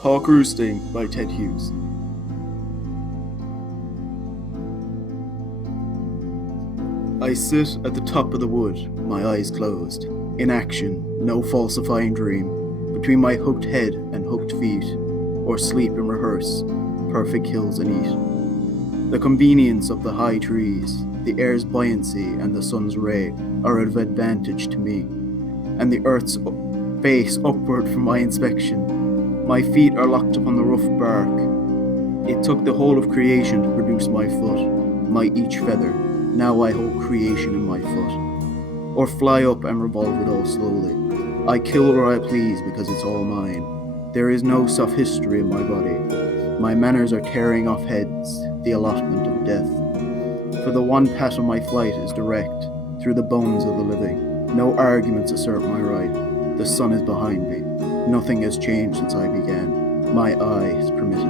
Hawk Roosting by Ted Hughes. I sit at the top of the wood, my eyes closed. Inaction, no falsifying dream, between my hooked head and hooked feet, or sleep and rehearse, perfect kills and eat. The convenience of the high trees, the air's buoyancy and the sun's ray are of advantage to me, and the earth's face upward for my inspection. My feet are locked upon the rough bark. It took the whole of creation to produce my foot, my each feather. Now I hold creation in my foot. Or fly up and revolve it all slowly. I kill where I please because it's all mine. There is no soft history in my body. My manners are tearing off heads, the allotment of death. For the one path of my flight is direct, through the bones of the living. No arguments assert my right. The sun is behind me. Nothing has changed since I began. My eye is permitted